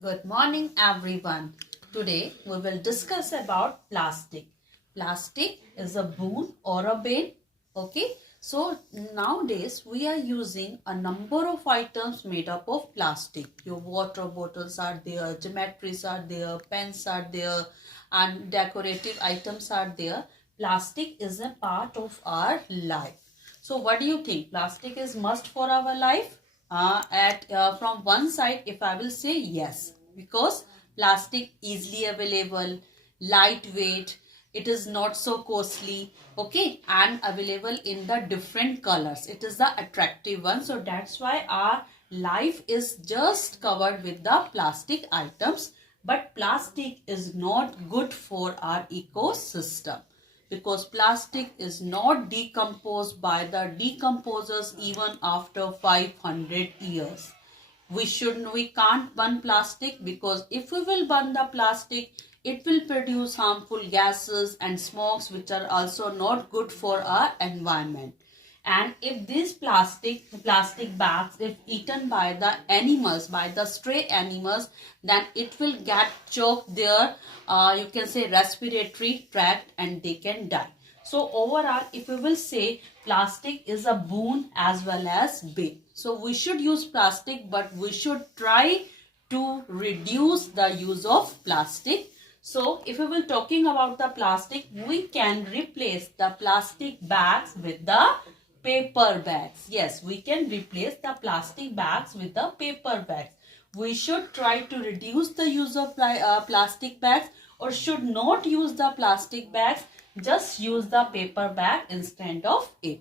Good morning everyone. Today we will discuss about plastic. Plastic is a boon or a bane. Okay. So nowadays we are using a number of items made up of plastic. Your water bottles are there, geometries are there, pens are there, and decorative items are there. Plastic is a part of our life. So what do you think? Plastic is must for our life? From one side, if I will say yes, because plastic easily available, lightweight, it is not so costly, okay, and available in the different colors. It is the attractive one, so that's why our life is just covered with the plastic items. But plastic is not good for our ecosystem, because plastic is not decomposed by the decomposers even after 500 years. We can't burn plastic, because if we will burn the plastic, it will produce harmful gases and smokes, which are also not good for our environment. And if these plastic bags, if eaten by the animals, by the stray animals, then it will get choked their you can say respiratory tract, and they can die. So overall, if we will say, plastic is a boon as well as bane. So we should use plastic, but we should try to reduce the use of plastic. So if we will talking about the plastic, we can replace the plastic bags with the paper bags. Yes, we can replace the plastic bags with the paper bags. We should try to reduce the use of plastic bags, or should not use the plastic bags, just use the paper bag instead of it.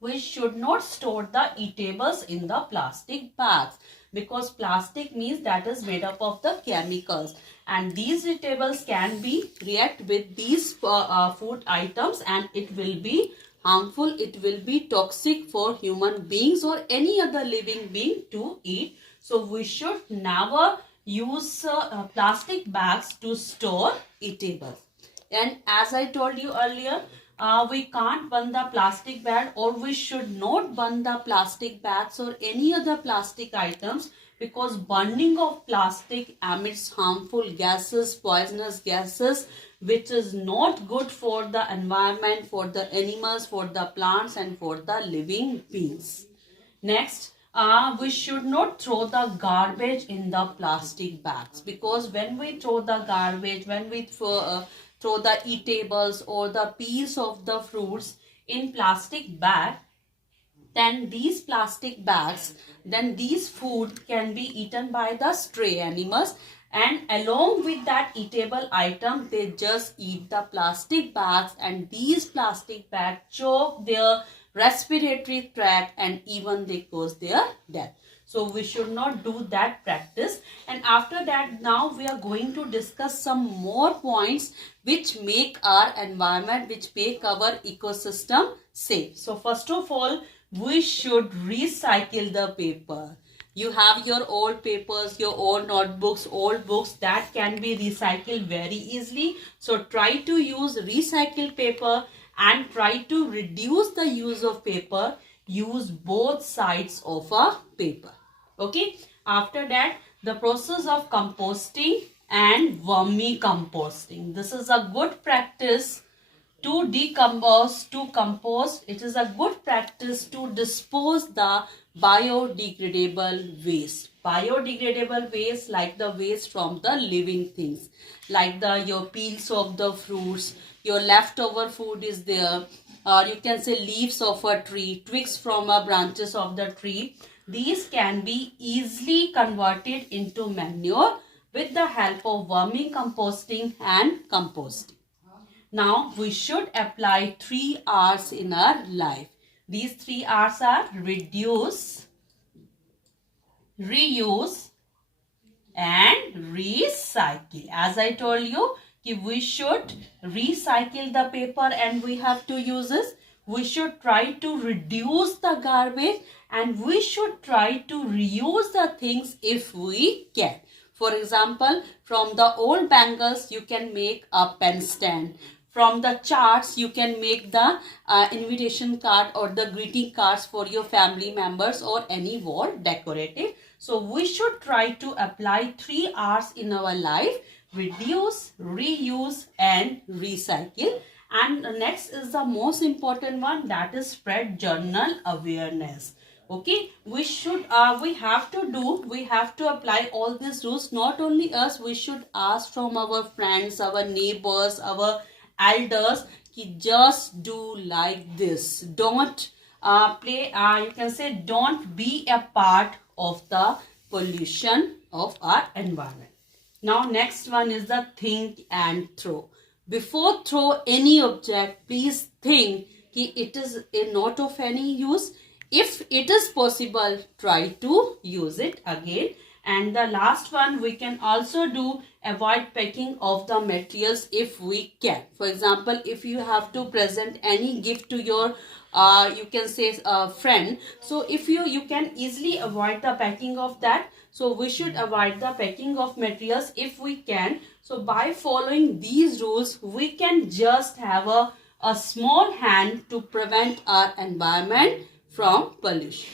We should not store the eatables in the plastic bags, because plastic means that is made up of the chemicals, and these eatables can be react with these food items, and it will be harmful, it will be toxic for human beings or any other living being to eat. So we should never use plastic bags to store eatables. And as I told you earlier, we can't burn the plastic bag, or we should not burn the plastic bags or any other plastic items, because burning of plastic emits harmful gases, poisonous gases, which is not good for the environment, for the animals, for the plants, and for the living beings. Next, we should not throw the garbage in the plastic bags, because when we throw the garbage, when we throw the eatables or the peels of the fruits in plastic bag, then these food can be eaten by the stray animals, and along with that eatable item, they just eat the plastic bags, and these plastic bags choke their respiratory tract, and even they cause their death. So we should not do that practice. And after that, now we are going to discuss some more points which make our environment, which make our ecosystem safe. So first of all, we should recycle the paper. You have your old papers, your old notebooks, old books that can be recycled very easily. So try to use recycled paper, and try to reduce the use of paper. Use both sides of a paper. Okay. After that, the process of composting and vermicomposting. This is a good practice to decompose, to compost. It is a good practice to dispose the biodegradable waste. Biodegradable waste, like the waste from the living things, like your peels of the fruits, your leftover food is there, or you can say leaves of a tree, twigs from branches of the tree. These can be easily converted into manure with the help of vermicomposting and composting. Now we should apply 3 R's in our life. These 3 R's are reduce, reuse, and recycle. As I told you, we should recycle the paper and we have to use this. We should try to reduce the garbage, and we should try to reuse the things if we can. For example, from the old bangles, you can make a pen stand. From the charts, you can make the invitation card or the greeting cards for your family members or any wall decorative. So we should try to apply 3 R's in our life: reduce, reuse and recycle. And next is the most important one, that is spread general awareness. Okay, we have to apply all these rules. Not only us, we should ask from our friends, our neighbors, our elders, ki just do like this. Don't you can say, don't be a part of the pollution of our environment. Now next one is the think and throw. Before throw any object, please think कि it is not of any use. If it is possible, try to use it again. And the last one, we can also do avoid packing of the materials if we can. For example, if you have to present any gift to your you can say friend, so if you can easily avoid the packing of that. So we should avoid the packing of materials if we can. So by following these rules, we can just have a small hand to prevent our environment from pollution.